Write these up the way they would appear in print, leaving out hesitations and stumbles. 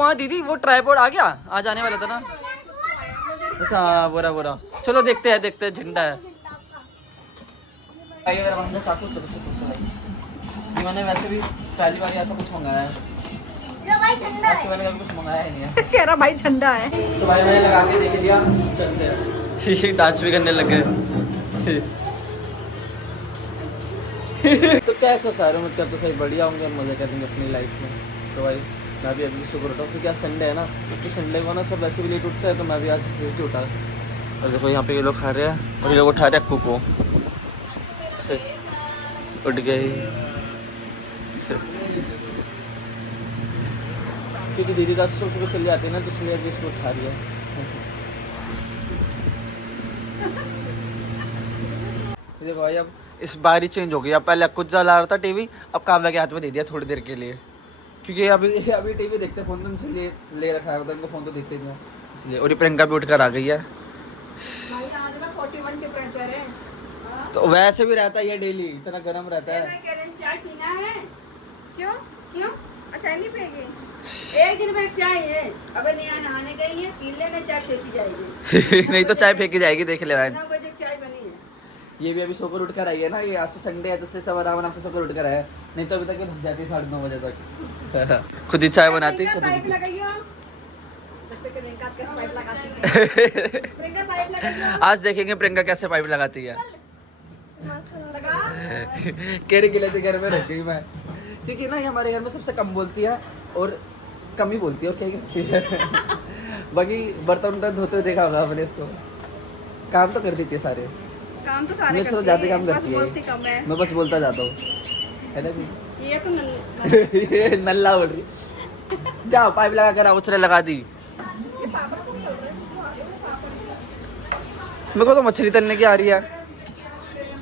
वहाँ दीदी वो ट्राइपॉड आ गया, आज आने वाला था ना। अच्छा बोरा बोरा, चलो देखते हैं झंडा है। मैंने वैसे भी पहली बार ऐसा कुछ मंगाया है, ऐसे मैंने कभी कुछ मंगाया ही नहीं है। कह रहा भाई झंडा है। तो भाई मैंने लगा के देख दिया, चलते हैं। शीशी डांस भी करने लगे। तो कैसा सारे मत कर, तो सही बढ़िया होंगे, हम मज़े करेंगे अपनी लाइफ में। तो भाई मैं भी अभी सुबह उठा हूँ क्योंकि आज संडे है ना, तो संडे को ना सब वैसे भी लेट उठते हैं, तो मैं भी आज लेट ही उठा। और देखो यहाँ पे ये लोग खा रहे हैं और ये लोग उठा रहे हैं अक्कू को। उठ गई क्योंकि दीदी का सुबह सुबह चली जाती है ना, तो इसलिए अभी इसको उठा रही है। देखो भाई अब इस बार ही चेंज हो गई। अब पहले कुछ चला रहा था टीवी, अब काव्या के हाथ में दे दिया थोड़ी देर के लिए, क्योंकि अभी टीवी देखते फोन तो इसलिए ले रखा है, उनको फोन तो देखते ही नहीं इसलिए। और प्रियंका भी उठकर आ गई है। भाई आज ना 41 टेम्परेचर है, तो वैसे भी रहता है ये डेली, इतना गर्म रहता है। चाय पीना है? क्यों क्यों? चाय नहीं पिएगी? एक दिन में चाय है, अबे नहीं नहाने गई है, पी लेना, चाय फेंकी जाएगी। नहीं तो चाय फेंकी जाएगी, देख ले भाई। 9 बजे चाय बनी है। ये भी अभी सोकर उठ कर आई है ना, ये आज तो संडे है तो इससे सब आराम से सोकर उठ कर आया, नहीं तो अभी तक ये भग जाती 9:30 बजे तक। खुद ही चाय बनाती खुद पाइप ही। लगाइयो, प्रियंका कैसे पाइप लगाती है। प्रियंका पाइप लगाइयो, आज देखेंगे प्रियंका कैसे पाइप लगाती है। लगा। केरी गिले थे घर में रख गई मैं, क्योंकि ना ये हमारे घर में सबसे कम बोलती है और कम ही बोलती है, और क्या करती है। बाकी बर्तन वर्तन धोते हुए देखा होगा आपने इसको, काम तो कर देती है सारे, काम तो सारे मेरे से तो करती ज्यादा काम बस करती बोलती है, कम है। मैं बस बोलता जाता हूँ, है ना जी। ये तो ये नल्ला बोल रही, जाओ पाइप लगा कर आओ, उसने लगा दी। ये पापा को बोल रहे मेरे को तो मछली तलने की आ रही है।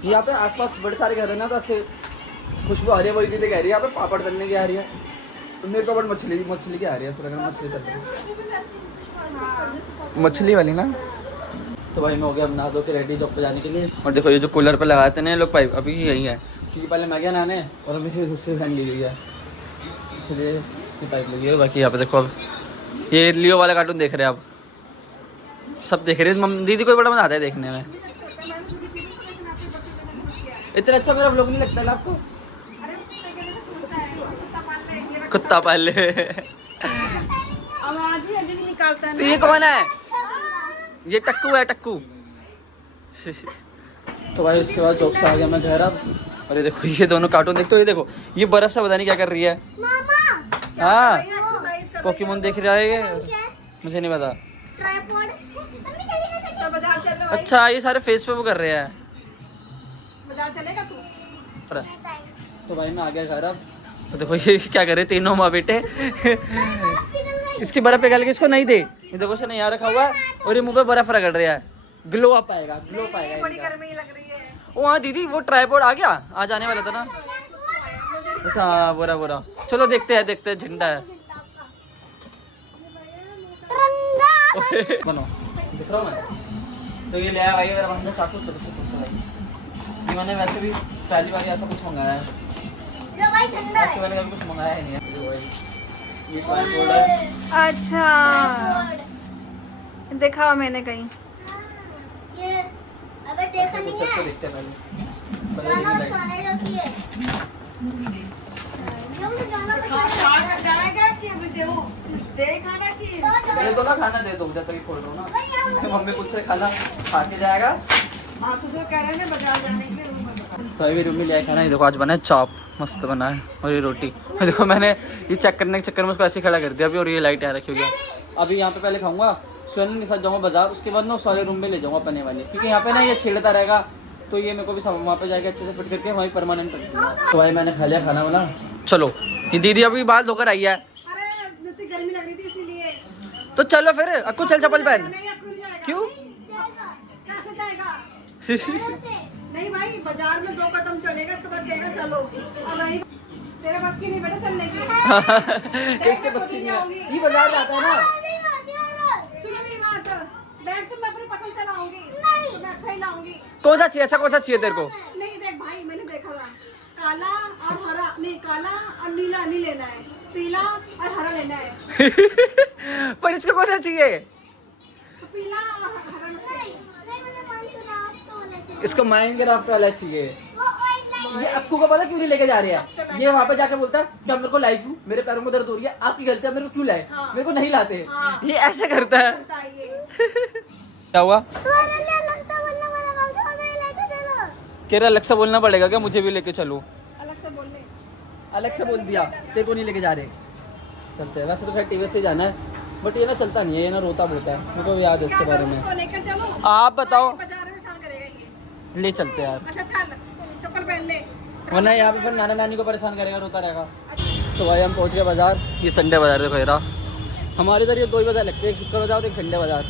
यहाँ पे आसपास बड़े सारे घर है ना, तो ऐसे खुशबू आ रही है, वही दीदी कह रही है यहाँ पे पापड़ तलने की आ रही है, तो मेरे को बड़ी मछली की आ रही है, सर मछली तल रही, मछली वाली ना। तो भाई मैं हो गया अब नहा धो के रेडी जॉब पे जाने के लिए। और देखो ये जो कूलर पे लगाते हैं लोग पाइप, अभी यही है, क्योंकि पहले मैं गया नहाने और अभी फिर उससे फैन ली हुई है, इसलिए ये पाइप लगी है। बाकी यहाँ पे देखो अब ये लियो वाला कार्टून देख रहे हैं, अब सब देख रहे हैं। दीदी को बड़ा मजा आता है देखने में। इतना अच्छा मेरा व्लॉग नहीं लगता है आपको? कुत्ता पाल ले। आवाज ही अजब निकालता तो ये कौन है? ये टक्कू है, टक्कू। तो भाई उसके बाद जॉब से आ गया मैं घर अब, और ये देखो ये दोनों कार्टून देखते हो, ये देखो ये बर्फ से पता नहीं क्या कर रही है। हाँ पोकेमोन देख रहा है ये, मुझे नहीं पता। अच्छा ये सारे फेस पे वो कर रहे हैं। बाजार चलेगा तू? तो भाई मैं आ गया घर अब, तो देखो ये क्या कर रहे तीनों माँ बेटे। इसकी बर्फ पिघल के इसको नहीं दे, ये देखो इसे नहीं यहाँ रखा हुआ है, और ये मुंह पे बर्फ रगड़ रहा है। ग्लो अप आएगा, ग्लो अप आएगा। बड़ी गर्मी लग रही है। वहाँ दीदी वो ट्राइपॉड आ गया, आज आने वाला था ना। अच्छा बोरा बोरा, चलो देखते हैं झंडा है। बनो दिख रहा हूँ मैं, तो ये ले आया भाई मेरा बंदा चाकू। चलो मैंने वैसे भी पहली बार ऐसा कुछ मंगाया है, ऐसे मैंने कभी कुछ मंगाया ही नहीं है। ये ट्राइपॉड है। अच्छा देखा मैंने कहीं। ये अबे देखा नहीं है, देखते हैं जाएगा कि अभी दे खाना की दे दो ना, खाना दे दो, जब तक खोल रहा हूँ ना। मम्मी कुछ से खाना खा के जाएगा। हाँ तो जो कह रहे हैं बाजार जाने के। तो अभी रूम में लिया खाना, ये देखो आज बना है चॉप, मस्त बना है, और ये रोटी। देखो मैंने ये चेक करने के चक्कर में उसको ऐसे खड़ा कर दिया अभी, और ये लाइट यहाँ रखी हुई है। अभी यहाँ पे पहले खाऊंगा, स्वर्ण के साथ जाऊँगा बाजार, उसके बाद ना उस वाले रूम में ले जाऊँगा पने वाले, क्योंकि यहाँ पे ना ये छेड़ता रहेगा, तो ये मेरे को भी वहाँ पे जाके अच्छे से फिट करके वहीं परमानेंट रख दूँगा। तो भाई मैंने खा लिया खाना वाला। चलो ये दीदी अभी बाल धोकर आई है, अरे गर्मी लग रही थी इसीलिए। तो चलो फिर अक्कू चल चप्पल पहन। नहीं अक्कू नहीं जाएगा। क्यों? कैसे जाएगा? नहीं भाई बाजार में 2 कदम चलेगा, इसके बाद कहेगा चलो, और नहीं तेरे बस की नहीं बेटा चलने की। किसके बस की नहीं है? ये बाजार जाता है ना। सुनो मेरी बात, बैग तो मैं अपनी पसंद से लाऊंगी, मैं अच्छा ही लाऊंगी। कौन सा चाहिए? अच्छा कौन सा चाहिए तेरे को? नहीं देख भाई मैंने देखा था, काला और हरा नहीं, काला और नीला नहीं लेना है, पीला और हरा लेना है। पर इसको कौन सा चाहिए? तो पीला और हरा में से। नहीं मैंने मान सुना आपको होना चाहिए इसको माइनक्राफ्ट वाला चाहिए। वो ऑनलाइन ये अक्कू को पता क्यों नहीं लेके जा रहे हैं? ये वहाँ पे जाके बोलता है कि मेरे को लाई क्यों, मेरे पैरों में दर्द हो रही है, आपकी गलती है, मेरे को क्यों लाए, मेरे को नहीं लाते। ये ऐसे करता है। करता है ये। क्या हुआ? तुम्हारे लिए अलग से बोलना पड़ेगा उठा नहीं लेके चलो कह रहा अलग से बोलना पड़ेगा क्या, मुझे भी लेके चलो? अलग से बोलने। अलग से बोल दिया, तेरे को नहीं लेके जा रहे। चलते हैं, वैसे तो फिर टीवी से जाना है, बट ये ना चलता नहीं है, ये ना रोता बोलता है, मेरे को याद है इसके क्या बारे करूं, में। उसको लेकर चलो। आप बताओ। बाजार में शाम करेगा ये। ले चलते यार, अच्छा चल, चप्पल पहन ले। वरना यहाँ पे फिर नाना नानी को परेशान करेगा, रोता रहेगा। तो भाई हम पहुँच गए बाजार। ये संडे बाजार देखो येरा, हमारे इधर ये दो ही बाजार लगते हैं, एक शुक्र बाजार और एक संडे बाजार।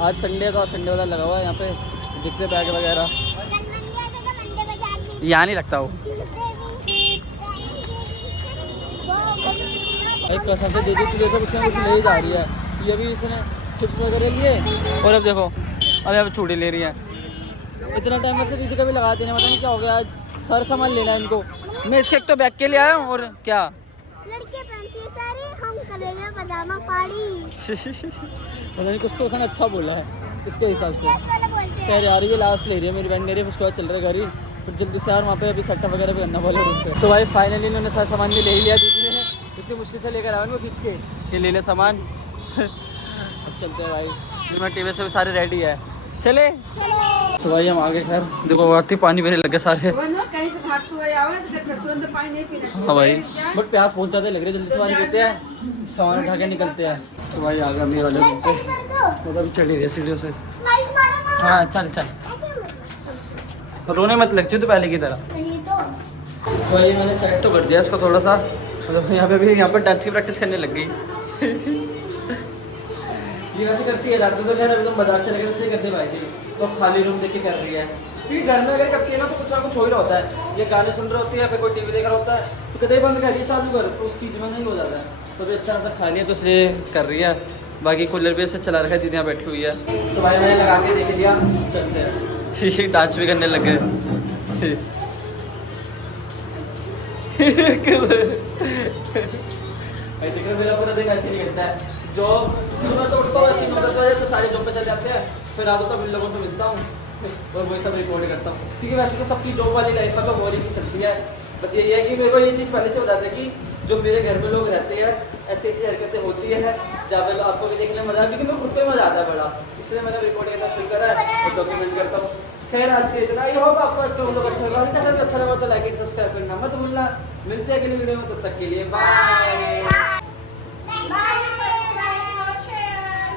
आज संडे का और संडे बाजार लगा हुआ है, यहाँ पे दिखते बैग वगैरह। मंडे बाजार में यहाँ नहीं लगता वो। एक कसम से दे दी तुझे, कुछ ना कुछ ले ही जा रही है। ये भी इसने चिप्स वगैरह लिए, और अब देखो अब यहाँ पे चूड़ी ले रही है। इतना टाइम वैसे दीदी का भी लगा देने, पता नहीं क्या हो गया, आज सारा सामान लेना है इनको। मैं इसके एक तो बैग के लिए आया हूँ, और क्या लड़के पहनती है सारे, हम करेंगे पजामा पार्टी। पता नहीं, कुछ तो उसने अच्छा बोला है इसके हिसाब से। यस वाला बोलते हैं कह रहे यार ये लास्ट ले रही है मेरी बहन, मेरी उसके बाद चल रहे घर ही, फिर जल्दी से यार वहाँ पे अभी सेटअप वगैरह भी करना वाले रूम पे। तो भाई फाइनली इन्होंने सारा सामान भी ले ही लिया, दीदी ने इतनी मुश्किल से लेकर आया वो खींच के, ये ले ले सामान। अब चलते हैं भाई, मैं टीवी से भी सारे रेडी है, चले। तो भाई हम आगे खैर देखो आती पानी पीने लगे सारे। वो ना कहीं से भागते हुए आओ ना तो तुरंत पानी नहीं पीना चाहिए। हाँ भाई, क्या? बट प्यास बहुत ज़्यादा लग रही है, जल्दी से पानी पीते हैं, सामान उठा के निकलते हैं। तो भाई आ गए मेरे वाले रूम पे, मतलब अभी चली रही है सीढ़ियों से। हाँ चल चल, रोने मत लग तू पहले की तरह। नहीं तो तो भाई मैंने सेट तो कर दिया इसको थोड़ा सा, मतलब यहाँ पे भी यहाँ पर डांस की प्रैक्टिस करने लग गई। ये वैसे करती है रात को, तो खैर अभी तुम बाजार चले गए इसलिए करते भाई थी, तो खाली रूम देख के कर रही है। क्योंकि घर में अगर करती है ना तो कुछ ना कुछ हो ही रहा होता है, ये गाने सुन रही होती है, फिर कोई टीवी देख रहा होता है, तो कदे बंद कर रही है चालू कर, तो उस चीज़ में नहीं हो जाता है। तो भी अच्छा सा खाली है तो इसलिए कर रही है, बाकी कूलर भी ऐसे चला रखा है, दीदी यहाँ बैठी हुई है। तो भाई मैंने लगा के देख दिया, चलते हैं। डांस भी करने लग गए। भाई देख रहे मेरा पूरा दिन ऐसे ही करता है, जो सुबह तो उठता हूँ ऐसे 9-10 बजे तो सारे जॉब पे चले जाते हैं, फिर आता तो लोगों से मिलता हूँ और वही सब रिकॉर्ड करता हूँ। क्योंकि वैसे तो सबकी जॉब वाली लाइफ का तो बोरिंग चलती है, बस यही है कि मेरे को ये चीज़ पहले से बताते हैं कि जो मेरे घर में लोग रहते हैं ऐसी ऐसी हरकतें होती है जहाँ पे आपको भी देखने में मजा, क्योंकि मेरे खुद को ही मजा आता है बड़ा, इसलिए मैंने रिकॉर्ड करना शुरू करा है और डॉक्यूमेंट करता हूँ। खैर आज के इतना ही होगा, आपको आज का लोग अच्छा लगा, कैसा भी अच्छा लगा तो लाइक एंड सब्सक्राइब करना मत भूलना। मिलते हैं अगली वीडियो में, तब तक के लिए बाय।